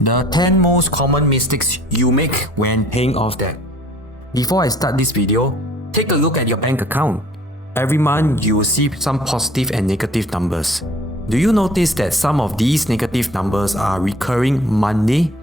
The 10 most common mistakes you make when paying off debt. Before I start this video, take a look at your bank account. Every month, you will see some positive and negative numbers. Do you notice that some of these negative numbers are recurring monthly?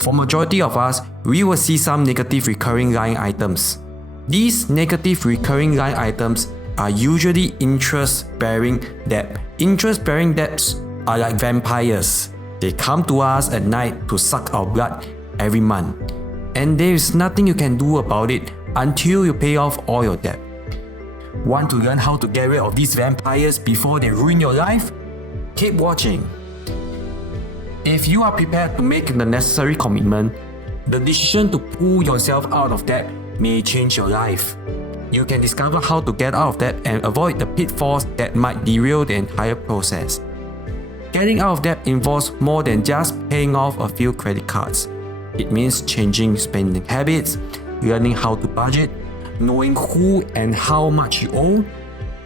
For majority of us, we will see some negative recurring line items. These negative recurring line items are usually interest-bearing debt. Interest-bearing debts are like vampires. They come to us at night to suck our blood every month. And there is nothing you can do about it until you pay off all your debt. Want to learn how to get rid of these vampires before they ruin your life? Keep watching. If you are prepared to make the necessary commitment, the decision to pull yourself out of debt may change your life. You can discover how to get out of debt and avoid the pitfalls that might derail the entire process. Getting out of debt involves more than just paying off a few credit cards. It means changing spending habits, learning how to budget, knowing who and how much you owe,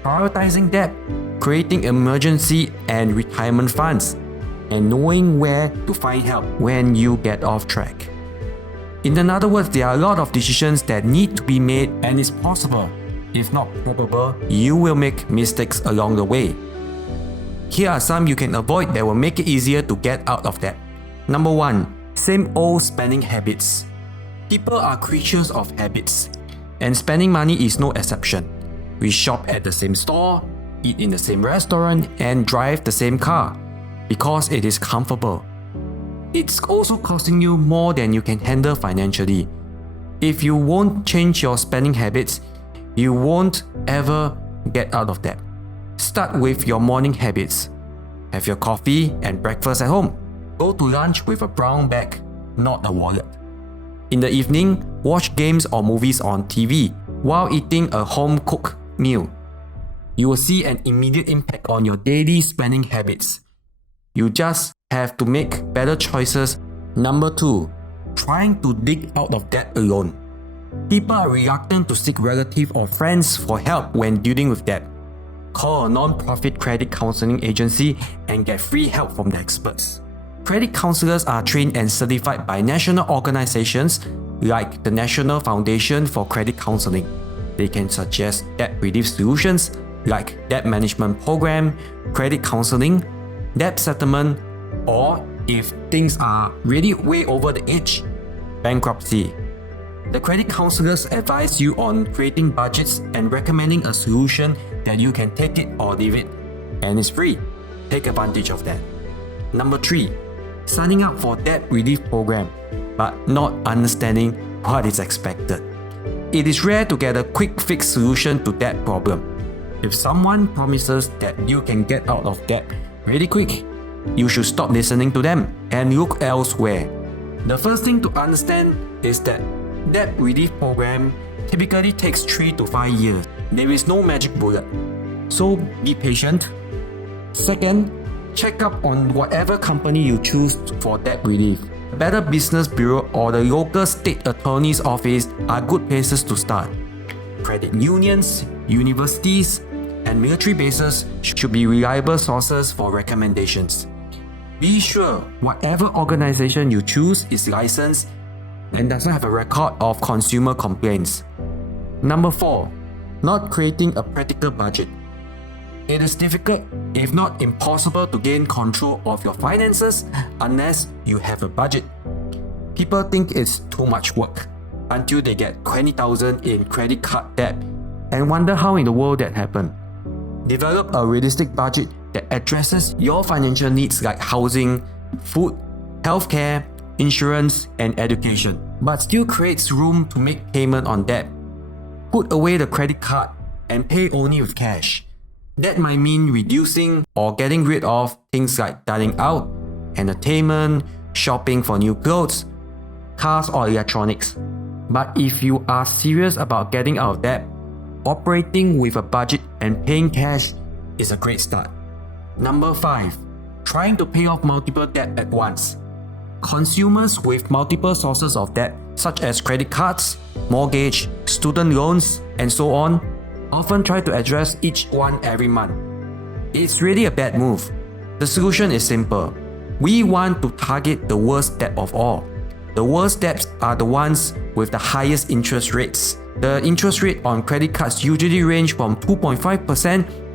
prioritizing debt, creating emergency and retirement funds, and knowing where to find help when you get off track. In other words, there are a lot of decisions that need to be made, and it's possible, if not probable, you will make mistakes along the way. Here are some you can avoid that will make it easier to get out of debt. Number 1. Same old spending habits. People are creatures of habits, and spending money is no exception. We shop at the same store, eat in the same restaurant, and drive the same car because it is comfortable. It's also costing you more than you can handle financially. If you won't change your spending habits, you won't ever get out of debt. Start with your morning habits. Have your coffee and breakfast at home. Go to lunch with a brown bag, not a wallet. In the evening, watch games or movies on TV while eating a home-cooked meal. You will see an immediate impact on your daily spending habits. You just have to make better choices. Number 2. Trying to dig out of debt alone. People are reluctant to seek relatives or friends for help when dealing with debt. Call a non-profit credit counseling agency and get free help from the experts. Credit counselors are trained and certified by national organizations like the National Foundation for Credit Counseling. They can suggest debt relief solutions like debt management program, credit counseling, debt settlement, or if things are really way over the edge, bankruptcy. The credit counselors advise you on creating budgets and recommending a solution that you can take it or leave it, and it's free. Take advantage of that. Number 3. Signing up for debt relief program but not understanding what is expected. It is rare to get a quick fix solution to that problem. If someone promises that you can get out of debt really quick, you should stop listening to them and look elsewhere. The first thing to understand is that debt relief program typically takes 3 to 5 years. There is no magic bullet, so be patient. Second, check up on whatever company you choose for debt relief. Better Business Bureau or the local state attorney's office are good places to start. Credit unions, universities, and military bases should be reliable sources for recommendations. Be sure whatever organization you choose is licensed and does not have a record of consumer complaints. Number 4. Not creating a practical budget. It is difficult, if not impossible, to gain control of your finances unless you have a budget. People think it's too much work until they get 20,000 in credit card debt and wonder how in the world that happened. Develop a realistic budget that addresses your financial needs like housing, food, healthcare, insurance, and education, but still creates room to make payment on debt. Put away the credit card and pay only with cash. That might mean reducing or getting rid of things like dining out, entertainment, shopping for new clothes, cars or electronics. But if you are serious about getting out of debt, operating with a budget and paying cash is a great start. Number 5. Trying to pay off multiple debt at once. Consumers with multiple sources of debt, such as credit cards, mortgage, student loans, and so on, often try to address each one every month. It's really a bad move. The solution is simple. We want to target the worst debt of all. The worst debts are the ones with the highest interest rates. The interest rate on credit cards usually range from 2.5%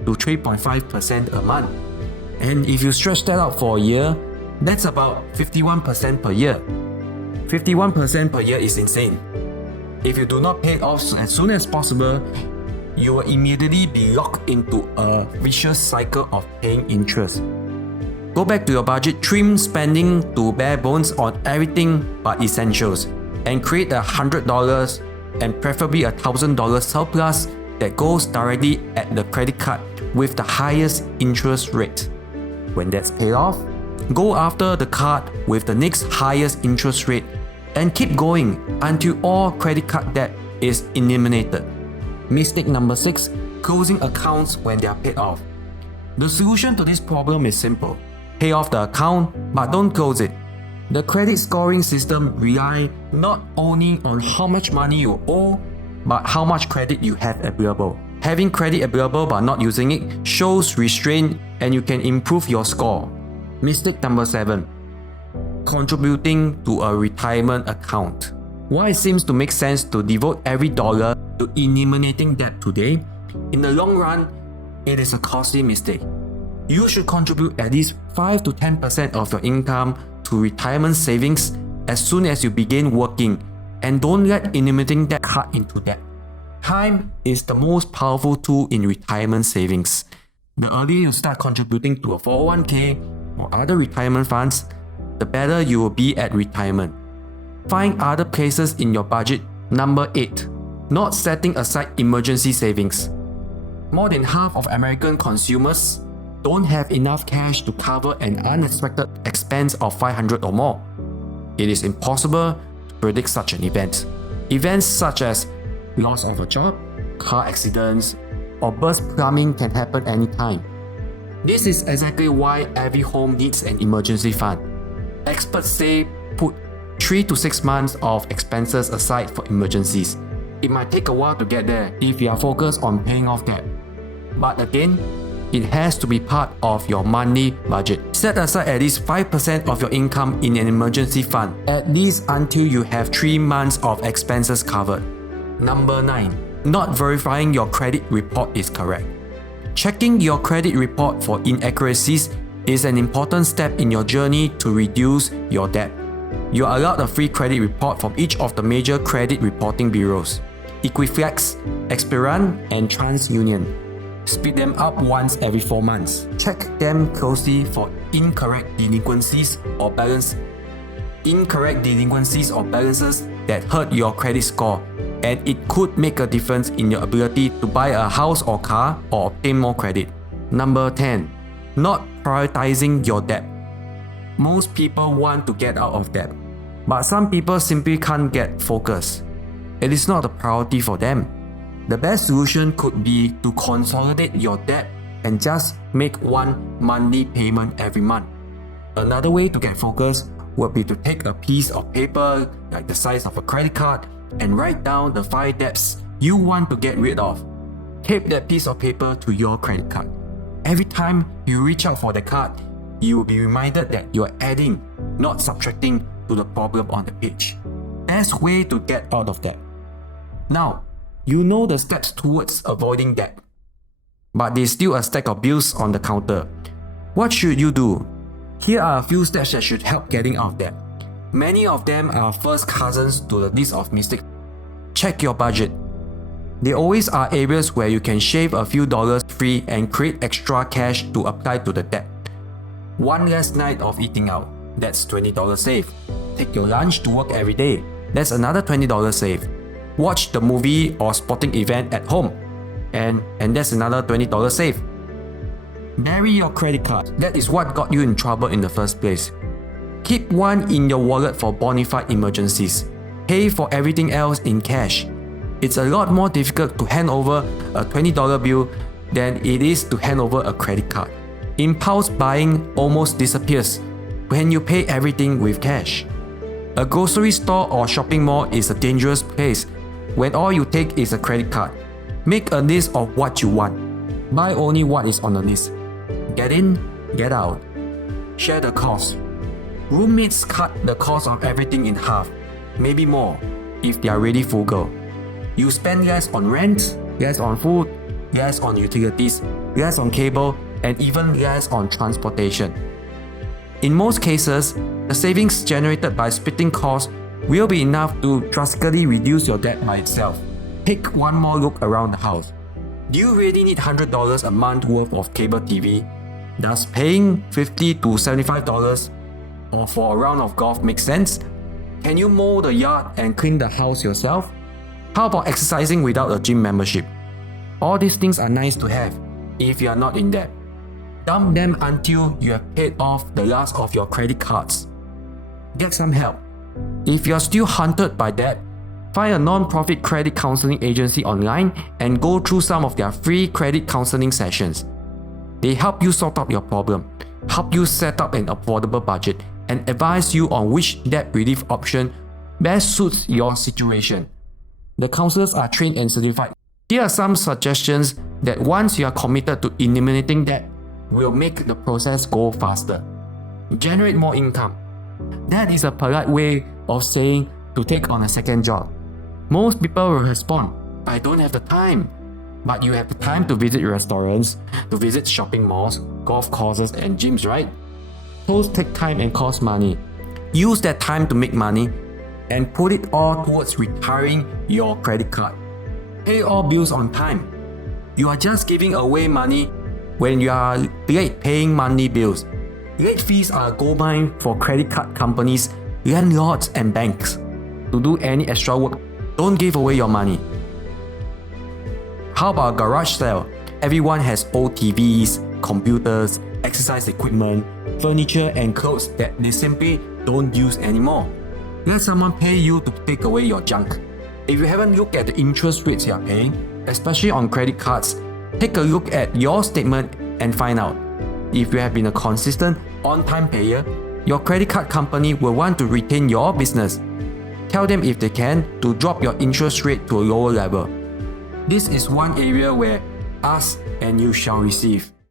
to 3.5% a month. And if you stretch that out for a year, that's about 51% per year. 51% per year is insane. If you do not pay it off as soon as possible, you will immediately be locked into a vicious cycle of paying interest. Go back to your budget, trim spending to bare bones on everything but essentials, and create $100 and preferably $1,000 surplus that goes directly at the credit card with the highest interest rate. When that's paid off, go after the card with the next highest interest rate and keep going until all credit card debt is eliminated. Mistake number 6, closing accounts when they are paid off. The solution to this problem is simple. Pay off the account, but don't close it. The credit scoring system relies not only on how much money you owe, but how much credit you have available. Having credit available but not using it shows restraint and you can improve your score. Mistake number 7, contributing to a retirement account. While it seems to make sense to devote every dollar to eliminating debt today, in the long run, it is a costly mistake. You should contribute at least 5 to 10% of your income to retirement savings as soon as you begin working, and don't let eliminating debt cut into debt. Time is the most powerful tool in retirement savings. The earlier you start contributing to a 401k or other retirement funds, the better you will be at retirement. Find other places in your budget. Number 8, not setting aside emergency savings. More than half of American consumers don't have enough cash to cover an unexpected expense of $500 or more. It is impossible to predict such an event. Events such as loss of a job, car accidents, or burst plumbing can happen anytime. This is exactly why every home needs an emergency fund. Experts say put 3 to 6 months of expenses aside for emergencies. It might take a while to get there if you are focused on paying off debt. But again, it has to be part of your monthly budget. Set aside at least 5% of your income in an emergency fund, at least until you have 3 months of expenses covered. Number 9, not verifying your credit report is correct. Checking your credit report for inaccuracies is an important step in your journey to reduce your debt. You are allowed a free credit report from each of the major credit reporting bureaus: Equifax, Experian, and TransUnion. Speed them up once every 4 months. Check them closely for incorrect delinquencies or balances that hurt your credit score, and it could make a difference in your ability to buy a house or car or obtain more credit. Number 10, not prioritizing your debt. Most people want to get out of debt, but some people simply can't get focused. It is not a priority for them. The best solution could be to consolidate your debt and just make one monthly payment every month. Another way to get focused would be to take a piece of paper like the size of a credit card and write down the 5 debts you want to get rid of. Tape that piece of paper to your credit card. Every time you reach out for the card, you will be reminded that you are adding, not subtracting, to the problem on the page. Best way to get out of debt. Now, you know the steps towards avoiding debt, but there's still a stack of bills on the counter. What should you do? Here are a few steps that should help getting out of debt. Many of them are first cousins to the list of mistakes. Check your budget. There always are areas where you can shave a few dollars free and create extra cash to apply to the debt. One less night of eating out, that's $20 saved. Take your lunch to work every day, that's another $20 saved. Watch the movie or sporting event at home, and that's another $20 saved. Bury your credit card. That is what got you in trouble in the first place. Keep one in your wallet for bona fide emergencies. Pay for everything else in cash. It's a lot more difficult to hand over a $20 bill than it is to hand over a credit card. Impulse buying almost disappears when you pay everything with cash. A grocery store or shopping mall is a dangerous place when all you take is a credit card. Make a list of what you want. Buy only what is on the list. Get in, get out. Share the cost. Roommates cut the cost of everything in half, maybe more, if they are really frugal. You spend less on rent, less on food, less on utilities, less on cable, and even less on transportation. In most cases, the savings generated by splitting costs will be enough to drastically reduce your debt by itself. Take one more look around the house. Do you really need $100 a month worth of cable TV? Does paying $50 to $75 or for a round of golf make sense? Can you mow the yard and clean the house yourself? How about exercising without a gym membership? All these things are nice to have if you are not in debt. Dump them until you have paid off the last of your credit cards. Get some help. If you are still haunted by debt, find a non-profit credit counseling agency online and go through some of their free credit counseling sessions. They help you sort out your problem, help you set up an affordable budget, and advise you on which debt relief option best suits your situation. The counselors are trained and certified. Here are some suggestions that once you are committed to eliminating debt, will make the process go faster. Generate more income. That is a polite way of saying to take on a second job. Most people will respond, I don't have the time. But you have the time to visit restaurants, to visit shopping malls, golf courses and gyms, right? Those take time and cost money. Use that time to make money and put it all towards retiring your credit card. Pay all bills on time. You are just giving away money when you are late paying monthly bills. Late fees are a goldmine for credit card companies, landlords and banks. To do any extra work, don't give away your money. How about a garage sale? Everyone has old TVs, computers, exercise equipment, furniture and clothes that they simply don't use anymore. Let someone pay you to take away your junk. If you haven't looked at the interest rates you are paying, especially on credit cards, take a look at your statement and find out. If you have been a consistent, on-time payer, your credit card company will want to retain your business. Tell them if they can to drop your interest rate to a lower level. This is one area where ask and you shall receive.